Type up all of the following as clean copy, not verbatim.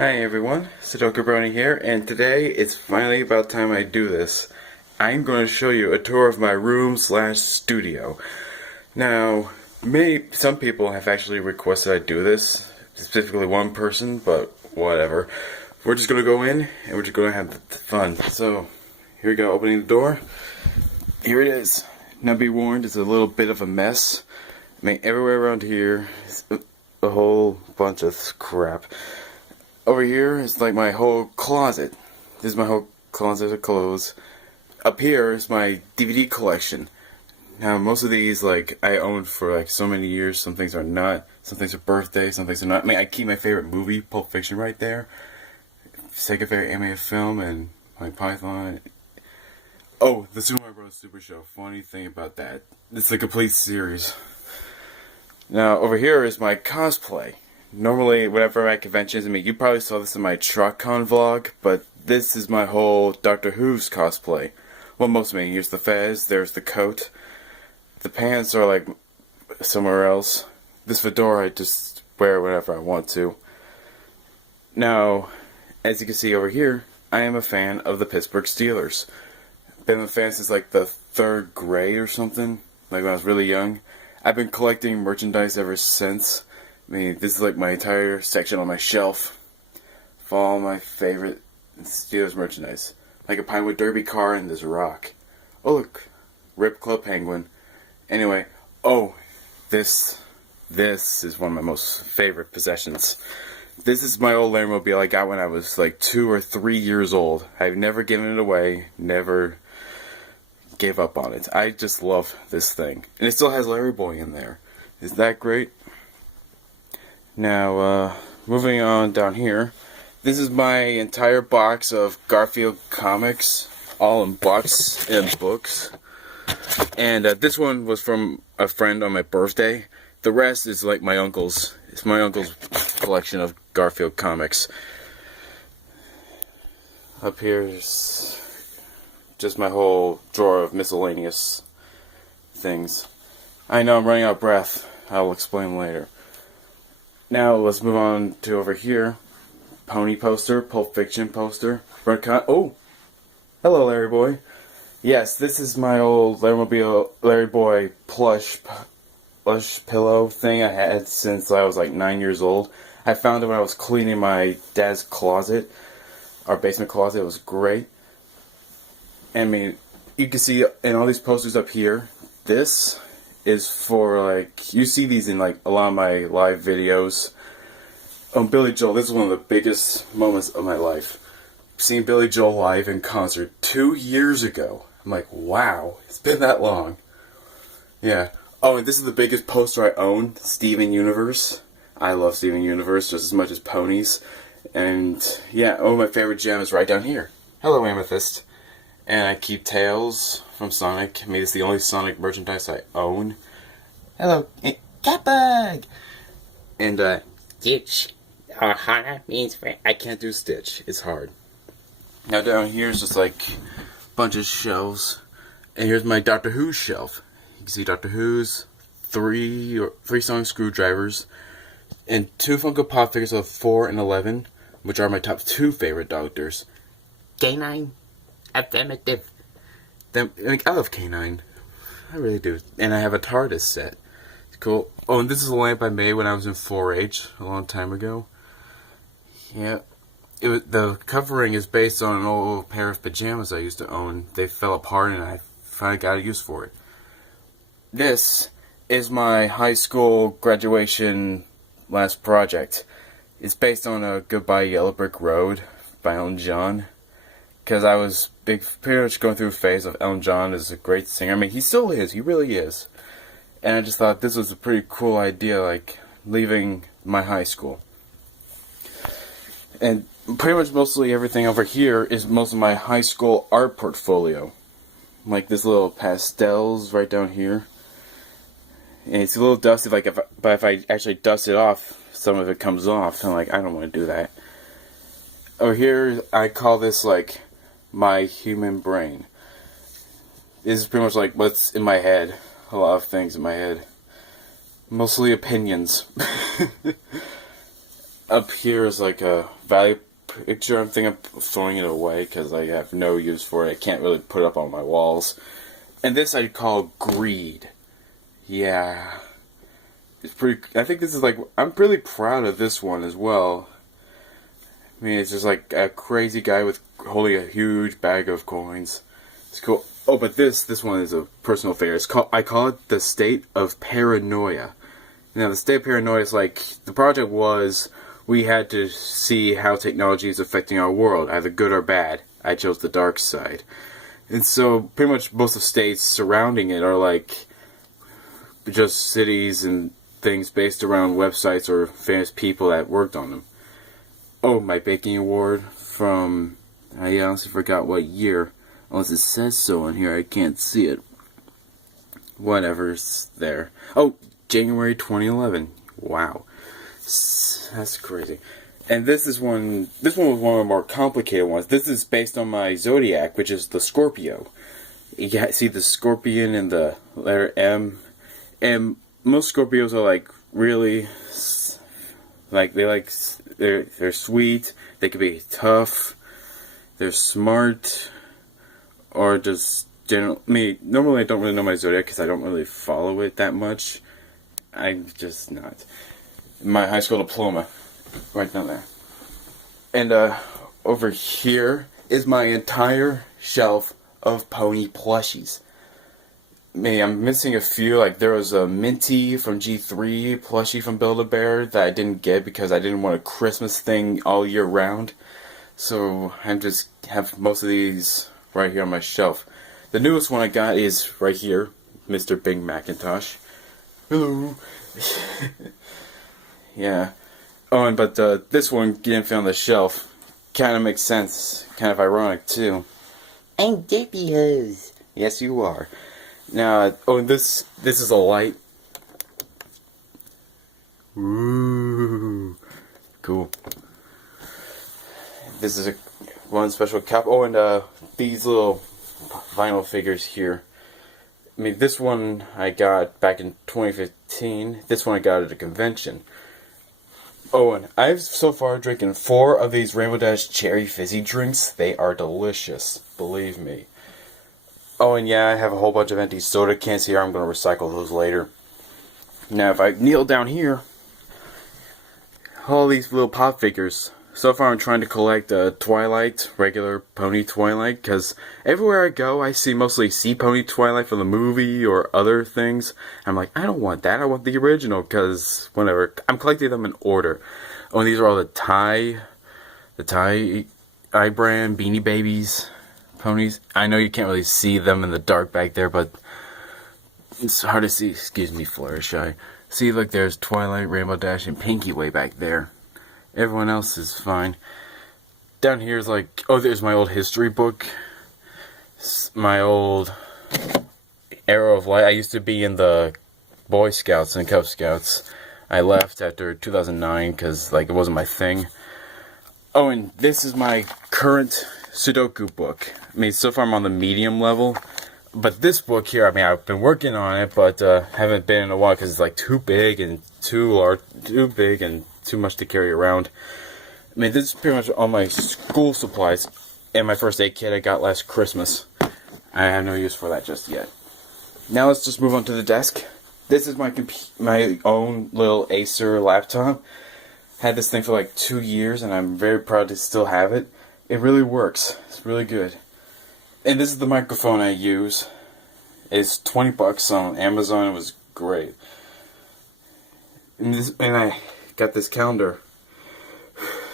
Hi everyone, SudokuBrony here, and today it's finally about time I do this. I'm going to show you a tour of my room slash studio. Now, some people have actually requested I do this, specifically one person, but whatever. We're just going to go in, and we're just going to have fun. So, here we go, opening the door. Here it is. Now be warned, it's a little bit of a mess. I mean, everywhere around here is a whole bunch of crap. Over here is like my whole closet. This is my whole closet of clothes. Up here is my DVD collection. Now most of these like I owned for like so many years. Some things are not. Some things are birthday. Some things are not. I mean, I keep my favorite movie, Pulp Fiction, right there. Second favorite animated film and my Python. Oh, the Super Mario Bros. Super Show. Funny thing about that, it's a complete series. Now over here is my cosplay. Normally, whenever I'm at conventions, I mean, you probably saw this in my TrotCon vlog, but this is my whole Doctor Who's cosplay. Well, most of me. Here's the fez, there's the coat. The pants are like somewhere else. This fedora I just wear whenever I want to. Now, as you can see over here, I am a fan of the Pittsburgh Steelers. Been a fan since like the 3rd grade or something, like when I was really young. I've been collecting merchandise ever since. I mean, this is like my entire section on my shelf for all my favorite Steelers merchandise. Like a Pinewood Derby car and this rock. Oh look, Rip Club Penguin. Anyway, oh, this is one of my most favorite possessions. This is my old Larrymobile I got when I was like 2 or 3 years old. I've never given it away, never gave up on it. I just love this thing. And it still has Larry Boy in there. Is that great? Now, moving on down here, this is my entire box of Garfield comics, all in box and books. And this one was from a friend on my birthday. The rest is like my uncle's. It's my uncle's collection of Garfield comics. Up here's just my whole drawer of miscellaneous things. I know I'm running out of breath. I'll explain later. Now let's move on to over here. Pony poster, Pulp Fiction poster. Oh! Hello, Larry Boy. Yes, this is my old Larrymobile Larry Boy plush pillow thing I had since I was like 9 years old. I found it when I was cleaning my dad's closet. Our basement closet. It was great. I mean, you can see in all these posters up here, this is for like, you see these in like a lot of my live videos. Billy Joel, this is one of the biggest moments of my life. Seeing Billy Joel live in concert 2 years ago. I'm like, wow, it's been that long. Yeah. Oh, and this is the biggest poster I own, Steven Universe. I love Steven Universe just as much as ponies. And yeah, oh, my favorite gem is right down here. Hello, Amethyst. And I keep Tails from Sonic. I mean, it's the only Sonic merchandise I own. Hello, Catbug! And, Stitch. Hana means I can't do Stitch. It's hard. Now down here is just like a bunch of shelves. And here's my Doctor Who shelf. You can see Doctor Who's, three song screwdrivers, and 2 Funko Pop figures of 4 and 11, which are my top 2 favorite Doctors. K9. Affirmative. Like, I love K9. I really do. And I have a TARDIS set. It's cool. Oh, and this is a lamp I made when I was in 4-H a long time ago. Yeah. The covering is based on an old pair of pajamas I used to own. They fell apart and I finally got a use for it. This is my high school graduation last project. It's based on a Goodbye Yellow Brick Road by Elton John. Because I was pretty much going through a phase of Elton John is a great singer. I mean, he still is. He really is. And I just thought this was a pretty cool idea, like, leaving my high school. And pretty much mostly everything over here is most of my high school art portfolio. Like this little pastels right down here. And it's a little dusty, like but if I actually dust it off, some of it comes off. I'm like, I don't want to do that. Over here, I call this like my human brain. This is pretty much like what's in my head. A lot of things in my head. Mostly opinions. up here is like a value picture. I'm thinking of throwing it away because I have no use for it. I can't really put it up on my walls. And this I call greed. Yeah. It's pretty, I think this is like, I'm really proud of this one as well. I mean, it's just like a crazy guy with holding a huge bag of coins. It's cool. Oh, but this one is a personal favorite. It's called, I call it the state of paranoia. Now, the state of paranoia is like, the project was, we had to see how technology is affecting our world, either good or bad. I chose the dark side. And so, pretty much most of the states surrounding it are like, just cities and things based around websites or famous people that worked on them. Oh, my baking award from, I honestly forgot what year. Unless it says so on here, I can't see it. Whatever's there. Oh, January 2011. Wow. That's crazy. And this one was one of the more complicated ones. This is based on my zodiac, which is the Scorpio. You see the scorpion and the letter M. And most Scorpios are like really, like they're sweet. They can be tough. They're smart, or just general. Normally I don't really know my zodiac because I don't really follow it that much. I'm just not. My high school diploma, right down there. And over here is my entire shelf of pony plushies. I'm missing a few. Like there was a Minty from G3 plushie from Build-A-Bear that I didn't get because I didn't want a Christmas thing all year round. So I just have most of these right here on my shelf. The newest one I got is right here, Mr. Big Macintosh. Hello. Yeah. Oh, but this one getting found on the shelf kind of makes sense. Kind of ironic too. I'm Dippy Hose. Yes, you are. Now, oh, this is a light. Ooh, cool. This is one special cup. Oh, and these little vinyl figures here. This one I got back in 2015. This one I got at a convention. Oh, and I've so far drinking 4 of these Rainbow Dash cherry fizzy drinks. They are delicious, believe me. Oh, and yeah, I have a whole bunch of empty soda cans here. I'm going to recycle those later. Now, if I kneel down here, all these little pop figures. So far, I'm trying to collect Twilight, regular Pony Twilight, because everywhere I go, I see mostly Sea Pony Twilight from the movie or other things. I'm like, I don't want that. I want the original, because whatever. I'm collecting them in order. Oh, and these are all the Thai brand Beanie Babies ponies. I know you can't really see them in the dark back there, but it's hard to see. Excuse me, Fluttershy. See, look, there's Twilight, Rainbow Dash, and Pinky way back there. Everyone else is fine. Down here is like, oh, there's my old history book. My old Arrow of Light. I used to be in the Boy Scouts and Cub Scouts. I left after 2009 because, like, it wasn't my thing. Oh, and this is my current Sudoku book. So far I'm on the medium level, but this book here, I've been working on it, but haven't been in a while because it's like too big and too large, too big and too much to carry around. This is pretty much all my school supplies and my first aid kit I got last Christmas. I have no use for that just yet. Now let's just move on to the desk. This is my own little Acer laptop. Had this thing for like 2 years, and I'm very proud to still have it. It really works. It's really good. And this is the microphone I use. It's $20 on Amazon. It was great. And I got this calendar.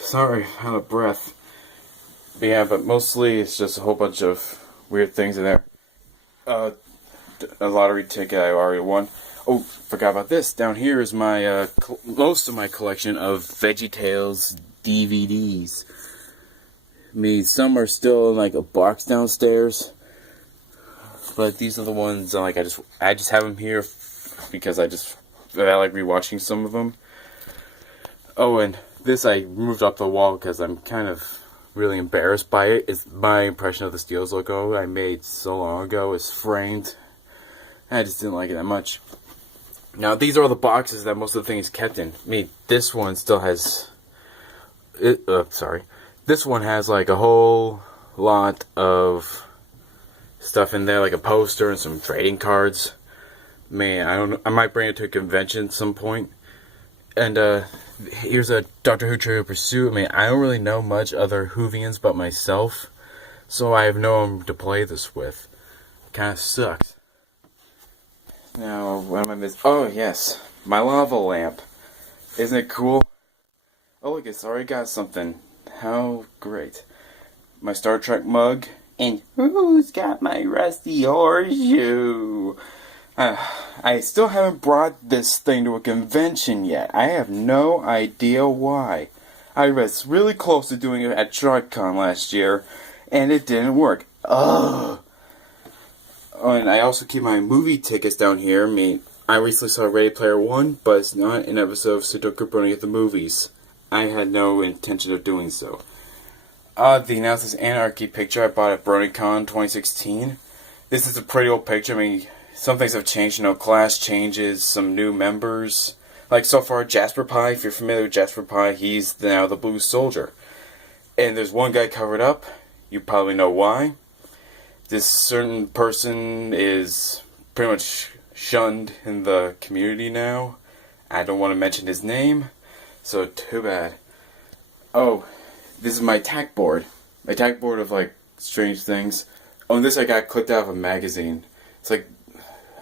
Sorry, out of breath. But yeah, but mostly it's just a whole bunch of weird things in there. A lottery ticket I already won. Oh, forgot about this. Down here is my most of my collection of VeggieTales DVDs. Some are still in like a box downstairs, but these are the ones like I just have them here because I like rewatching some of them. Oh, and this I moved up the wall because I'm kind of really embarrassed by it. It's my impression of the Steelers logo I made so long ago. It's framed. I just didn't like it that much. Now these are all the boxes that most of the things kept in. This one still has sorry. This one has like a whole lot of stuff in there, like a poster and some trading cards. Man, I don't know. I might bring it to a convention at some point. And here's a Doctor Who Trivial Pursuit. I mean, I don't really know much other Whovians but myself, so I have no one to play this with. Kind of sucks. Now, what am I missing? Oh yes, my lava lamp. Isn't it cool? Oh look, it's already got something. How great. My Star Trek mug. And who's got my rusty horseshoe? I still haven't brought this thing to a convention yet. I have no idea why. I was really close to doing it at TrotCon last year, and it didn't work. Ugh. Oh, and I also keep my movie tickets down here. I recently saw Ready Player One, but it's not an episode of SudokuBrony at the movies. I had no intention of doing so. The Analysis Anarchy picture I bought at BronyCon 2016. This is a pretty old picture. I mean, some things have changed. You know, class changes, some new members. Like, so far, Jasper Pie, if you're familiar with Jasper Pie, he's now the Blue Soldier. And there's one guy covered up. You probably know why. This certain person is pretty much shunned in the community now. I don't want to mention his name, so too bad. Oh, this is my tack board. My tack board of, like, strange things. Oh, and this I got clipped out of a magazine. It's like,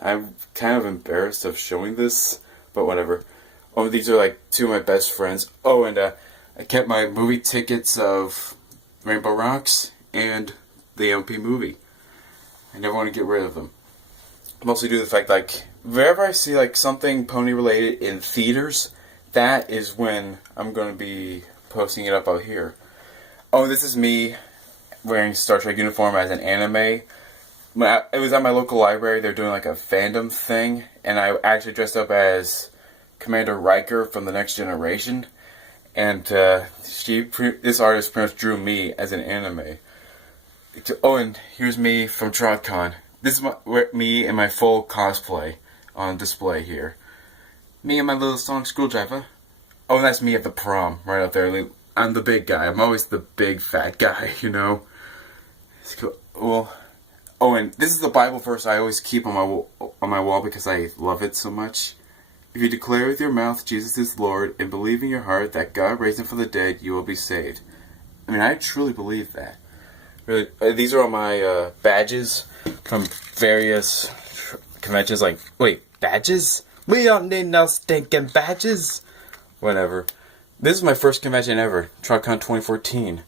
I'm kind of embarrassed of showing this, but whatever. Oh, these are, like, two of my best friends. Oh, and I kept my movie tickets of Rainbow Rocks and the MP movie. I never want to get rid of them. Mostly due to the fact, like, wherever I see, like, something pony related in theaters, that is when I'm going to be posting it up out here. Oh, this is me wearing Star Trek uniform as an anime. It was at my local library. They're doing, like, a fandom thing, and I actually dressed up as Commander Riker from The Next Generation, and this artist pretty much drew me as an anime. Oh, and here's me from TrotCon. This is me and my full cosplay on display here. Me and my little sonic screwdriver. Oh, and that's me at the prom, right up there. I'm the big guy. I'm always the big fat guy, you know. It's cool. Well, oh, and this is the Bible verse I always keep on my wall because I love it so much. If you declare with your mouth Jesus is Lord and believe in your heart that God raised him from the dead, you will be saved. I mean, I truly believe that. Really, these are all my badges from various conventions. Like, wait, badges? We don't need no stinking badges. Whatever. This is my first convention ever, TrotCon 2014.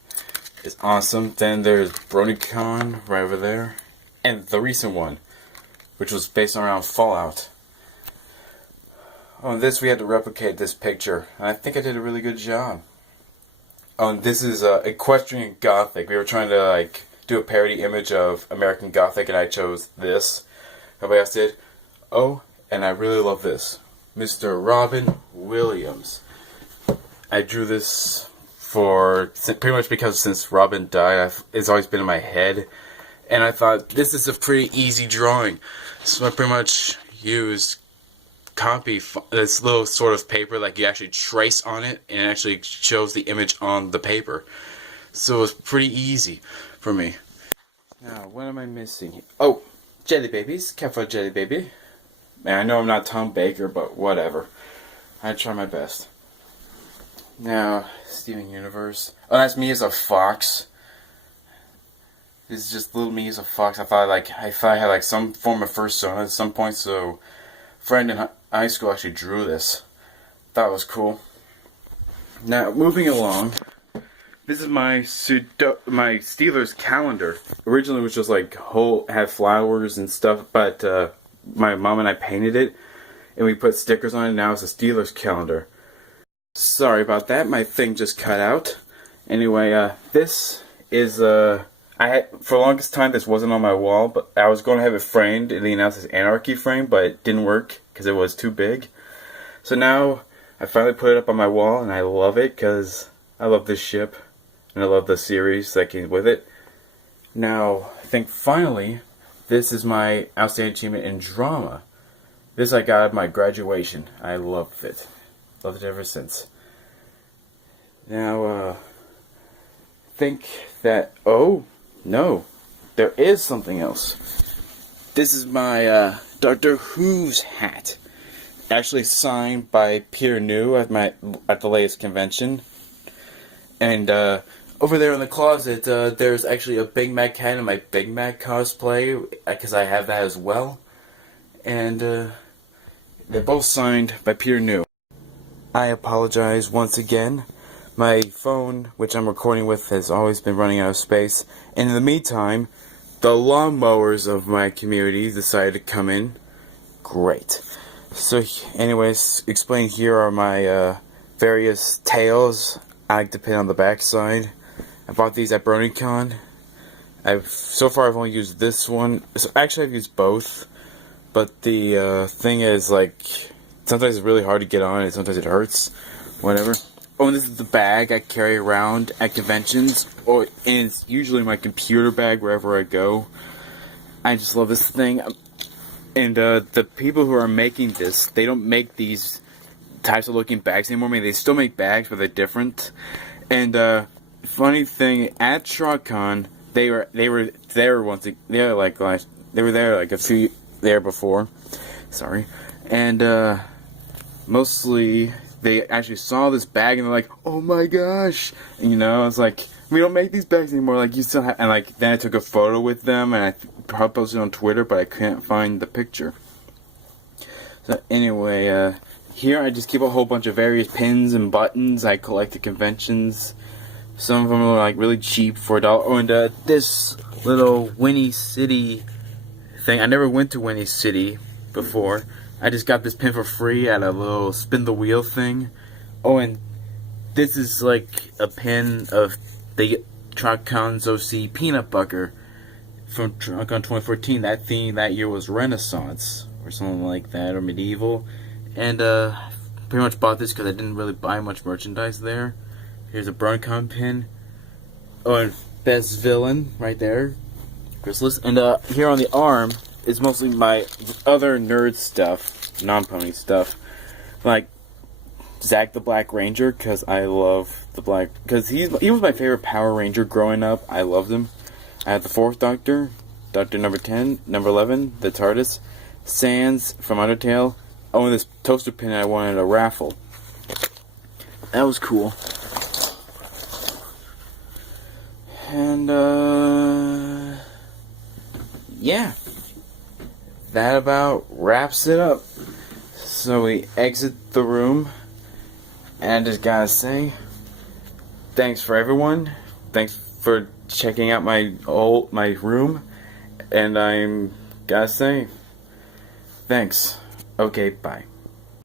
It's awesome. Then there's BronyCon right over there, and the recent one, which was based around Fallout. On this, we had to replicate this picture, and I think I did a really good job. This is Equestrian Gothic. We were trying to, like, do a parody image of American Gothic, and I chose this. Everybody else did. Oh, and I really love this. Mr. Robin Williams. I drew this pretty much because since Robin died, it's always been in my head. And I thought, this is a pretty easy drawing. So I pretty much used this little sort of paper, like you actually trace on it, and it actually shows the image on the paper. So it was pretty easy for me. Now, what am I missing? Oh, Jelly Babies. Careful, Jelly Baby. Man, I know I'm not Tom Baker, but whatever. I try my best. Now, Steven Universe. Oh, that's me as a fox. This is just little me as a fox. I thought I had like some form of persona at some point, so a friend in high school actually drew this. That was cool. Now, moving along, this is my Steelers calendar. Originally, it was just like had flowers and stuff, but my mom and I painted it, and we put stickers on it. Now it's a Steelers calendar. Sorry about that. My thing just cut out. Anyway, this is for the longest time this wasn't on my wall, but I was going to have it framed in the Analysis Anarchy frame, but it didn't work because it was too big. So now I finally put it up on my wall, and I love it because I love this ship and I love the series that came with it. Now, I think finally this is my outstanding achievement in drama. This I got at my graduation. I loved it. Loved it ever since. Now, think that, oh, no, there is something else. This is my, Doctor Who's hat. Actually signed by Peter New at the latest convention. And, over there in the closet, there's actually a Big Mac hat in my Big Mac cosplay, because I have that as well. And, they're both signed by Peter New. I apologize once again. My phone, which I'm recording with, has always been running out of space. And in the meantime, the lawnmowers of my community decided to come in. Great. So, anyways, explained here are my various tails I like to pin on the backside. I bought these at BronyCon. So far I've only used this one. So actually I've used both. But the thing is, like, sometimes it's really hard to get on and sometimes it hurts. Whatever. Oh, and this is the bag I carry around at conventions, and it's usually my computer bag wherever I go. I just love this thing. And the people who are making this, they don't make these types of looking bags anymore. I mean, they still make bags, but they're different. And funny thing, at TrotCon, they were there once. They were there like a few there before. Sorry, and mostly. They actually saw this bag and they're like, "Oh my gosh!" And, you know, it's like, we don't make these bags anymore. Like, you still have, and like then I took a photo with them and I probably posted it on Twitter, but I couldn't find the picture. So anyway, here I just keep a whole bunch of various pins and buttons I collect at conventions. Some of them are like really cheap for $1. Oh, and this little Winnie City thing. I never went to Winnie City before. I just got this pin for free at a little spin the wheel thing. Oh, and this is like a pin of the TrotCon's OC peanut butter from TrotCon 2014. That theme that year was Renaissance or something like that, or medieval. And pretty much bought this because I didn't really buy much merchandise there. Here's a BronyCon pin. Oh, and Best Villain right there, Chrysalis. And here on the arm is mostly my other nerd stuff, non-pony stuff, like Zack the Black Ranger, because I love the Black, because he was my favorite Power Ranger growing up. I loved him. I had the 4th Doctor, Doctor number 10, number 11, the TARDIS, Sans from Undertale. Oh, and this toaster pin I won at a raffle. That was cool. And yeah. That about wraps it up. So we exit the room, and I just gotta say, thanks for everyone. Thanks for checking out my room, and I'm gotta say, thanks. Okay, bye.